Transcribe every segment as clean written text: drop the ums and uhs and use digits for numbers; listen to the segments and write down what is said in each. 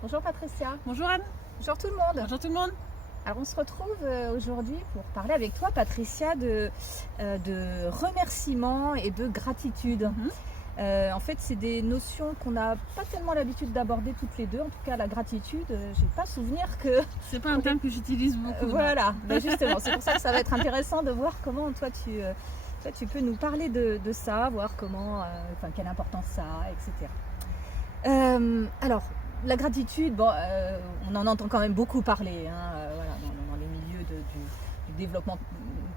Bonjour Patricia. Bonjour Anne. Bonjour tout le monde. Bonjour tout le monde. Alors on se retrouve aujourd'hui pour parler avec toi Patricia de remerciements et de gratitude. En fait c'est des notions qu'on n'a pas tellement l'habitude d'aborder toutes les deux. En tout cas la gratitude, j'ai pas souvenir que... C'est pas un terme que j'utilise beaucoup. Voilà, ben justement c'est pour ça que ça va être intéressant de voir comment toi tu peux nous parler de ça, voir comment, quelle importance ça a, etc. Alors la gratitude, on en entend quand même beaucoup parler, voilà, dans les milieux du développement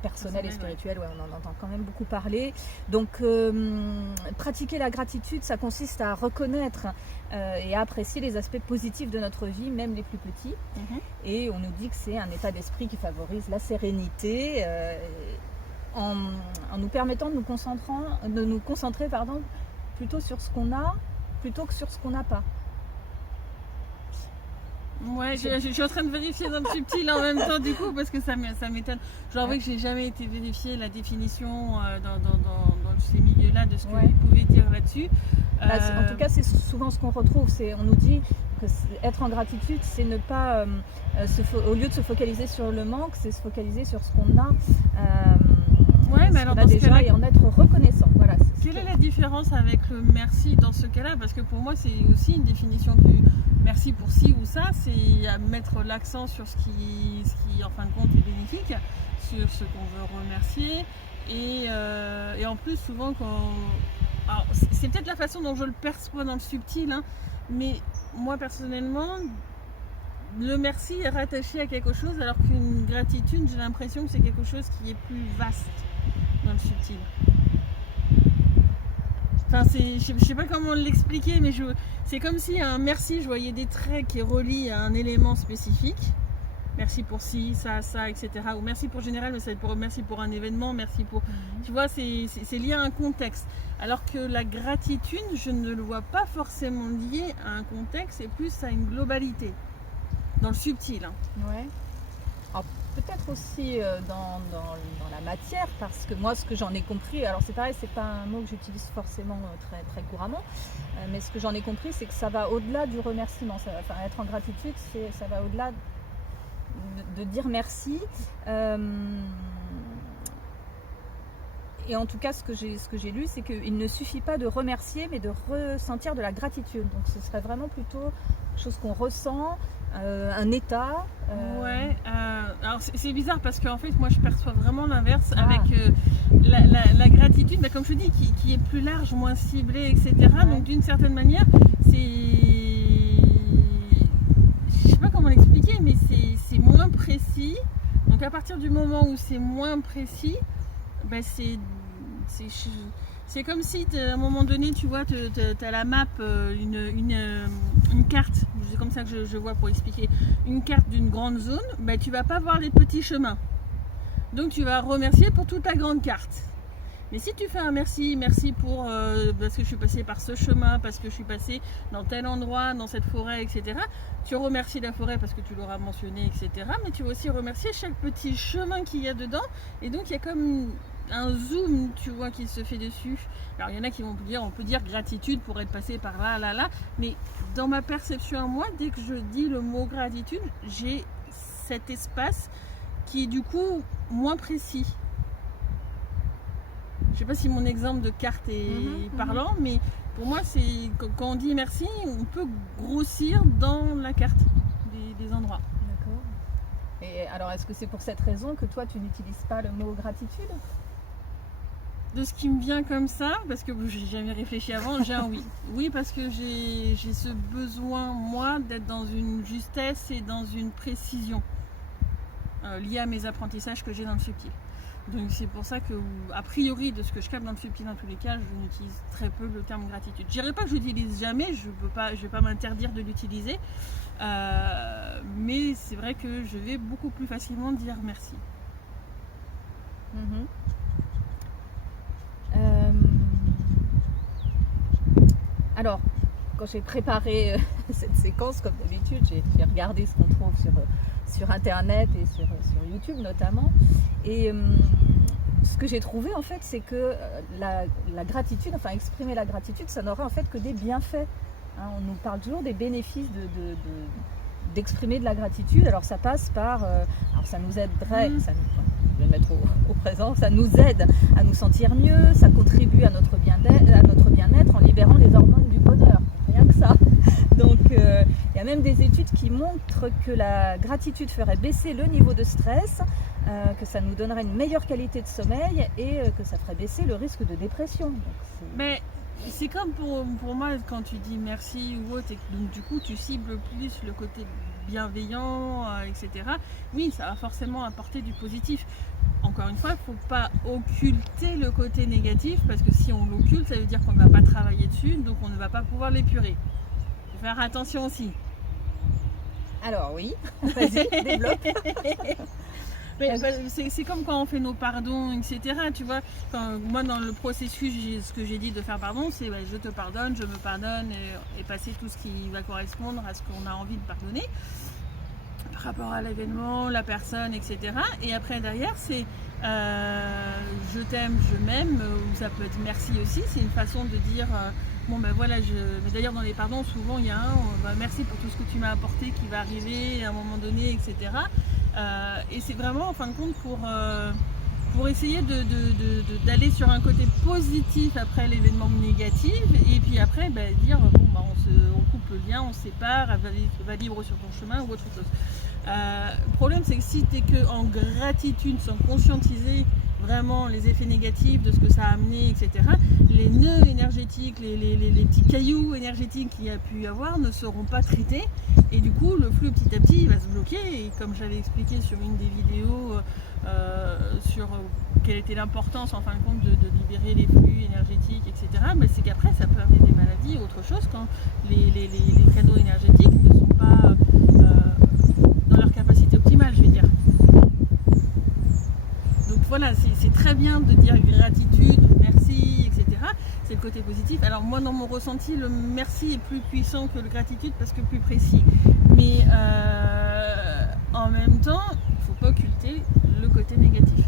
personnel et spirituel, ouais, on en entend quand même beaucoup parler. Donc pratiquer la gratitude, ça consiste à reconnaître et à apprécier les aspects positifs de notre vie, même les plus petits. Et on nous dit que c'est un état d'esprit qui favorise la sérénité en nous permettant de nous concentrer plutôt sur ce qu'on a plutôt que sur ce qu'on n'a pas. Ouais, je suis en train de vérifier dans le subtil en même temps du coup parce que ça m'étonne. Je dois avouer que j'ai jamais été vérifier la définition dans ces milieux-là de ce que vous pouvez dire là-dessus. En tout cas, c'est souvent ce qu'on retrouve. On nous dit que être en gratitude, c'est ne pas, au lieu de se focaliser sur le manque, c'est se focaliser sur ce qu'on a. Mais alors dans ce cas-là, et en être reconnaissant. Voilà, quelle est la différence avec le merci dans ce cas-là? Parce que pour moi, c'est aussi une définition du merci pour ci ou ça, c'est à mettre l'accent sur ce qui en fin de compte est bénéfique, sur ce qu'on veut remercier. Et en plus, souvent, alors, c'est peut-être la façon dont je le perçois dans le subtil, mais moi personnellement, le merci est rattaché à quelque chose, alors qu'une gratitude, j'ai l'impression que c'est quelque chose qui est plus vaste dans le subtil. Enfin, je sais pas comment l'expliquer, mais c'est comme si un merci, je voyais des traits qui relient à un élément spécifique. Merci pour ci, ça, etc. Ou merci pour général, mais ça va être merci pour un événement, merci pour... Tu vois, c'est lié à un contexte. Alors que la gratitude, je ne le vois pas forcément lié à un contexte, c'est plus à une globalité, dans le subtil. Ouais. Alors, peut-être aussi dans la matière, parce que moi ce que j'en ai compris, alors c'est pareil, c'est pas un mot que j'utilise forcément très, très couramment, mais ce que j'en ai compris, c'est que ça va au-delà du remerciement. Être en gratitude, ça va au-delà de dire merci. Et en tout cas, ce que j'ai lu, c'est qu'il ne suffit pas de remercier, mais de ressentir de la gratitude. Donc ce serait vraiment plutôt quelque chose qu'on ressent, un état. Alors c'est bizarre parce qu'en fait, moi je perçois vraiment l'inverse avec la gratitude, comme je dis, qui est plus large, moins ciblée, etc. Donc d'une certaine manière, je sais pas comment l'expliquer, mais c'est moins précis. Donc à partir du moment où c'est moins précis, c'est comme si à un moment donné, tu vois, tu as la map, une carte, c'est comme ça que je vois pour expliquer, une carte d'une grande zone, tu vas pas voir les petits chemins. Donc tu vas remercier pour toute la grande carte. Mais si tu fais un merci pour parce que je suis passé par ce chemin, parce que je suis passé dans tel endroit, dans cette forêt, etc. Tu remercies la forêt parce que tu l'auras mentionné, etc. Mais tu vas aussi remercier chaque petit chemin qu'il y a dedans. Et donc il y a comme un zoom, tu vois, qui se fait dessus. Alors il y en a qui vont dire, on peut dire gratitude pour être passé par là. Mais dans ma perception à moi, dès que je dis le mot gratitude, j'ai cet espace qui est du coup moins précis. Je ne sais pas si mon exemple de carte est parlant, mais pour moi, c'est quand on dit merci, on peut grossir dans la carte des endroits. D'accord. Et alors, est-ce que c'est pour cette raison que toi, tu n'utilises pas le mot gratitude? De ce qui me vient comme ça, parce que j'ai jamais réfléchi avant, j'ai un oui. Oui, parce que j'ai ce besoin, moi, d'être dans une justesse et dans une précision liée à mes apprentissages que j'ai dans le subtil. Donc c'est pour ça que, a priori, de ce que je capte dans le subtil, dans tous les cas, je n'utilise très peu le terme gratitude. Je dirais pas que je l'utilise jamais, je vais pas m'interdire de l'utiliser, mais c'est vrai que je vais beaucoup plus facilement dire merci. Alors, quand j'ai préparé cette séquence, comme d'habitude, j'ai regardé ce qu'on trouve sur Internet et sur YouTube notamment. Et ce que j'ai trouvé, en fait, c'est que la gratitude, exprimer la gratitude, ça n'aurait en fait que des bienfaits hein. On nous parle toujours des bénéfices d'exprimer de la gratitude. Alors ça passe par, alors ça nous aiderait, je vais le mettre au présent, ça nous aide à nous sentir mieux, ça contribue à notre bien-être en libérant les hormones du bonheur, rien que ça. Donc il y a même des études qui montrent que la gratitude ferait baisser le niveau de stress, que ça nous donnerait une meilleure qualité de sommeil et que ça ferait baisser le risque de dépression. Donc, mais c'est comme pour moi quand tu dis merci ou autre et que donc du coup tu cibles plus le côté bienveillant, etc. Oui, ça va forcément apporter du positif. Encore une fois, il ne faut pas occulter le côté négatif parce que si on l'occulte, ça veut dire qu'on ne va pas travailler dessus, donc on ne va pas pouvoir l'épurer. Il faut faire attention aussi. Alors oui, vas-y, développe. C'est comme quand on fait nos pardons, etc. Tu vois, moi dans le processus, ce que j'ai dit de faire pardon, c'est je te pardonne, je me pardonne et passer tout ce qui va correspondre à ce qu'on a envie de pardonner par rapport à l'événement, la personne, etc. Et après derrière, c'est je t'aime, je m'aime, ou ça peut être merci aussi. C'est une façon de dire bon ben voilà, mais d'ailleurs dans les pardons, souvent il y a merci pour tout ce que tu m'as apporté qui va arriver à un moment donné, etc. Et c'est vraiment en fin de compte pour essayer d'aller sur un côté positif après l'événement négatif et puis après dire on coupe le lien, on se sépare, va libre sur ton chemin ou autre chose. Le problème c'est que si tu es que en gratitude sans conscientiser vraiment les effets négatifs de ce que ça a amené, etc., les nœuds énergétiques, les petits cailloux énergétiques qu'il y a pu y avoir ne seront pas traités et du coup le flux petit à petit va se bloquer et comme j'avais expliqué sur une des vidéos sur quelle était l'importance en fin de compte de libérer les flux énergétiques, etc., c'est qu'après ça peut amener des maladies ou autre chose quand les canaux énergétiques ne sont pas dans leur capacité optimale, je vais dire. Donc voilà, c'est très bien de dire gratitude, merci, etc. C'est le côté positif. Alors moi, dans mon ressenti, le merci est plus puissant que le gratitude parce que plus précis. Mais en même temps, il ne faut pas occulter le côté négatif.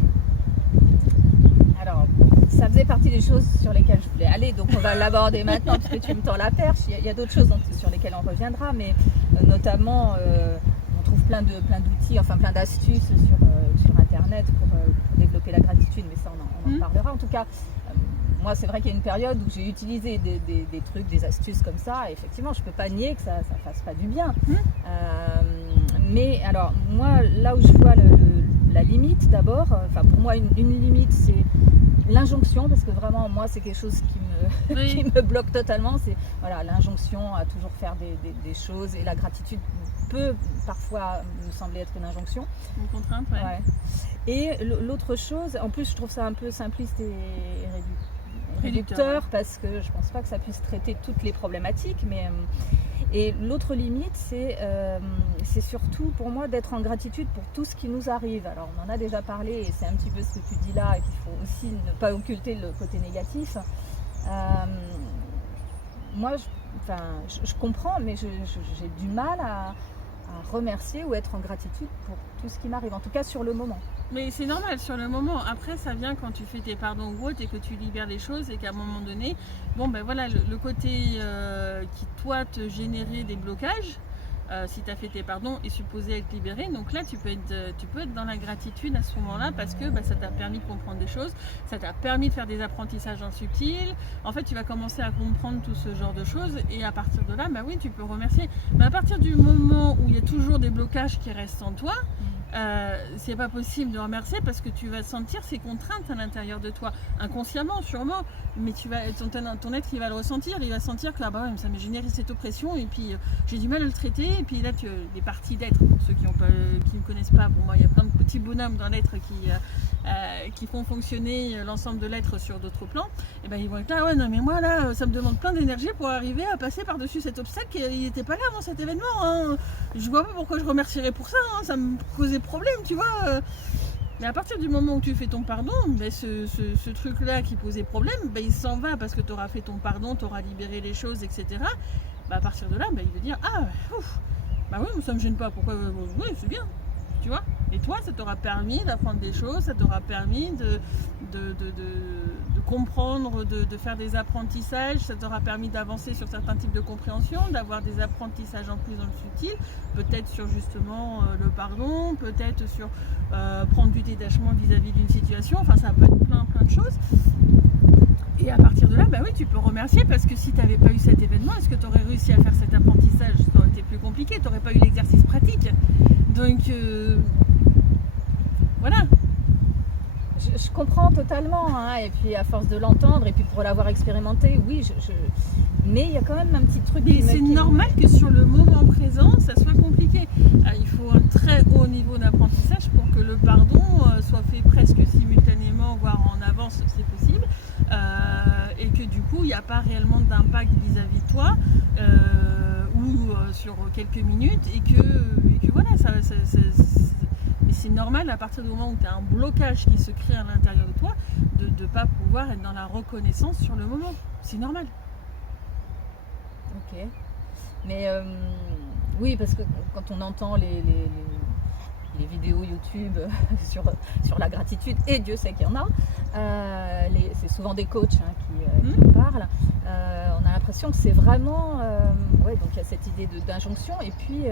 Alors, ça faisait partie des choses sur lesquelles je voulais aller, donc on va l'aborder maintenant parce que tu me tends la perche. Il y a d'autres choses sur lesquelles on reviendra, mais notamment, on trouve plein d'outils, enfin plein d'astuces sur Internet pour développer la gratitude, mais ça on en parlera. En tout cas, moi c'est vrai qu'il y a une période où j'ai utilisé des trucs, des astuces comme ça, et effectivement je peux pas nier que ça fasse pas du bien. Mais alors moi là où je vois la limite d'abord, pour moi une limite c'est l'injonction, parce que vraiment moi c'est quelque chose qui me bloque totalement, c'est l'injonction à toujours faire des choses, et la gratitude peut parfois me sembler être une injonction. Une contrainte, ouais. Et l'autre chose, en plus je trouve ça un peu simpliste et réducteur, parce que je pense pas que ça puisse traiter toutes les problématiques, mais et l'autre limite c'est surtout pour moi d'être en gratitude pour tout ce qui nous arrive. Alors on en a déjà parlé et c'est un petit peu ce que tu dis là, et qu'il faut aussi ne pas occulter le côté négatif. Moi je comprends, mais j'ai du mal à remercier ou être en gratitude pour tout ce qui m'arrive, en tout cas sur le moment. Mais c'est normal sur le moment. Après, ça vient quand tu fais tes pardons ou autre et que tu libères les choses et qu'à un moment donné, le côté qui toi te générait des blocages, si tu as fait tes pardons, est supposé être libéré. Donc là, tu peux être dans la gratitude à ce moment-là parce que ça t'a permis de comprendre des choses, ça t'a permis de faire des apprentissages en subtil. En fait, tu vas commencer à comprendre tout ce genre de choses et à partir de là, tu peux remercier. Mais à partir du moment où il y a toujours des blocages qui restent en toi, c'est pas possible de remercier parce que tu vas sentir ces contraintes à l'intérieur de toi, inconsciemment sûrement, mais ton être il va le ressentir, il va sentir que ça m'a généré cette oppression et puis j'ai du mal à le traiter, et puis là les parties d'être, pour ceux qui ne connaissent pas, pour moi il y a plein de petits bonhommes dans l'être qui font fonctionner l'ensemble de l'être sur d'autres plans, et ils vont être là, non mais moi là ça me demande plein d'énergie pour arriver à passer par-dessus cet obstacle, il n'était pas là avant cet événement, hein. Je vois pas pourquoi je remercierais pour ça, hein. Ça me causait problème, tu vois. Mais à partir du moment où tu fais ton pardon, ce truc-là qui posait problème, il s'en va parce que tu auras fait ton pardon, tu auras libéré les choses, etc. À partir de là, il veut dire oui, ça me gêne pas. Pourquoi oui, c'est bien. tu vois. Et toi, ça t'aura permis d'apprendre des choses, ça t'aura permis de comprendre, de faire des apprentissages, ça t'aura permis d'avancer sur certains types de compréhension, d'avoir des apprentissages en plus dans le subtil, peut-être sur justement le pardon, peut-être sur prendre du détachement vis-à-vis d'une situation, enfin ça peut être plein de choses. Et à partir de là, bah oui, tu peux remercier parce que si tu n'avais pas eu cet événement, est-ce que tu aurais réussi à faire cet apprentissage? Ça aurait été plus compliqué, tu n'aurais pas eu l'exercice pratique. Donc voilà. Je comprends totalement, hein, et puis à force de l'entendre, et puis pour l'avoir expérimenté, oui, mais il y a quand même un petit truc. Mais c'est normal que sur le moment présent, ça soit compliqué. Il faut un très haut niveau d'apprentissage pour que le pardon soit fait presque simultanément, voire en avance, c'est possible, et que du coup, il n'y a pas réellement d'impact vis-à-vis de toi, ou sur quelques minutes, et que voilà, mais c'est normal à partir du moment où tu as un blocage qui se crée à l'intérieur de toi, de ne pas pouvoir être dans la reconnaissance sur le moment. C'est normal. Ok. Mais oui, parce que quand on entend les vidéos YouTube sur la gratitude, et Dieu sait qu'il y en a, c'est souvent des coachs qui en parlent. On a l'impression que c'est vraiment... donc il y a cette idée d'injonction, et puis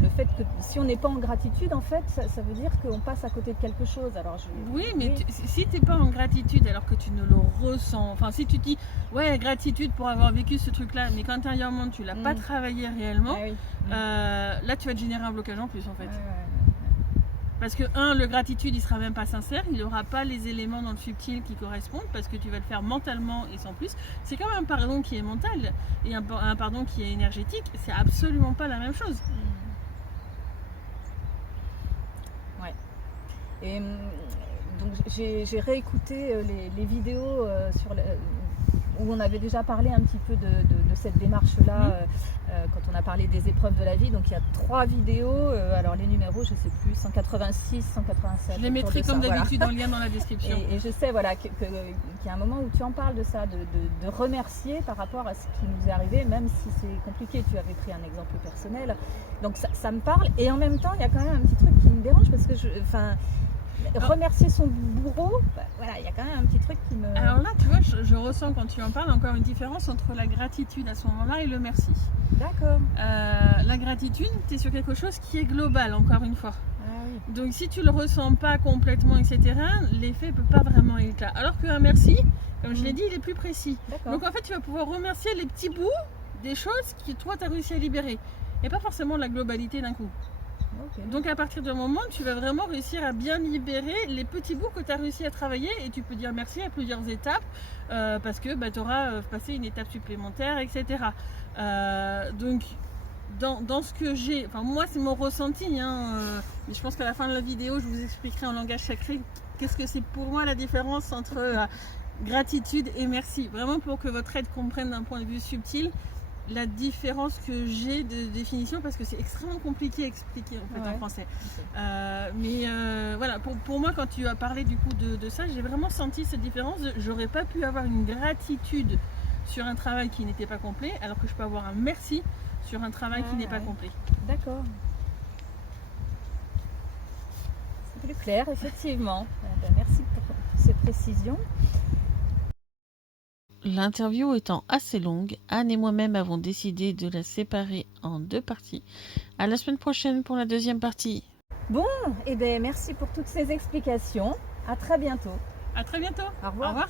le fait que si on n'est pas en gratitude, en fait, ça veut dire qu'on passe à côté de quelque chose. Alors, oui, mais si tu n'es pas en gratitude alors que tu ne le ressens, enfin si tu dis, ouais, gratitude pour avoir vécu ce truc-là, mais qu'intérieurement tu ne l'as pas travaillé réellement, là tu vas te générer un blocage en plus en fait. Parce que le gratitude il sera même pas sincère, il n'aura pas les éléments dans le subtil qui correspondent, parce que tu vas le faire mentalement et sans plus. C'est comme un pardon qui est mental et un pardon qui est énergétique, c'est absolument pas la même chose. Ouais. Et donc j'ai réécouté les vidéos où on avait déjà parlé un petit peu de cette démarche-là, quand on a parlé des épreuves de la vie. Donc il y a 3 vidéos, alors les numéros je ne sais plus, 186, 187. Je les mettrai comme d'habitude en lien dans la description. Et je sais qu'il y a un moment où tu en parles de ça, de remercier par rapport à ce qui nous est arrivé, même si c'est compliqué. Tu avais pris un exemple personnel. Donc ça me parle, et en même temps il y a quand même un petit truc qui me dérange, parce que remercier son bourreau, voilà, il y a quand même un petit truc qui me... Alors là, tu vois, je ressens quand tu en parles encore une différence entre la gratitude à ce moment-là et le merci. D'accord. La gratitude, tu es sur quelque chose qui est global, encore une fois. Donc si tu le ressens pas complètement, etc., l'effet ne peut pas vraiment être là. Alors qu'un merci, comme je l'ai dit, il est plus précis. Donc en fait, tu vas pouvoir remercier les petits bouts des choses que toi, tu as réussi à libérer. Et pas forcément la globalité d'un coup. Donc à partir d'un moment, tu vas vraiment réussir à bien libérer les petits bouts que tu as réussi à travailler, et tu peux dire merci à plusieurs étapes, parce que tu auras passé une étape supplémentaire, etc. Donc dans ce que j'ai, enfin moi c'est mon ressenti, mais je pense qu'à la fin de la vidéo je vous expliquerai en langage sacré qu'est-ce que c'est pour moi la différence entre gratitude et merci, vraiment pour que votre aide comprenne d'un point de vue subtil la différence que j'ai de définition, parce que c'est extrêmement compliqué à expliquer en fait en français. Mais voilà, pour moi, quand tu as parlé du coup de ça, j'ai vraiment senti cette différence. J'aurais pas pu avoir une gratitude sur un travail qui n'était pas complet, alors que je peux avoir un merci sur un travail qui n'est pas complet. D'accord. C'est plus clair, effectivement. Merci pour ces précisions. L'interview étant assez longue, Anne et moi-même avons décidé de la séparer en 2 parties. À la semaine prochaine pour la 2e partie. Bon, merci pour toutes ces explications. À très bientôt. À très bientôt. Au revoir. Au revoir.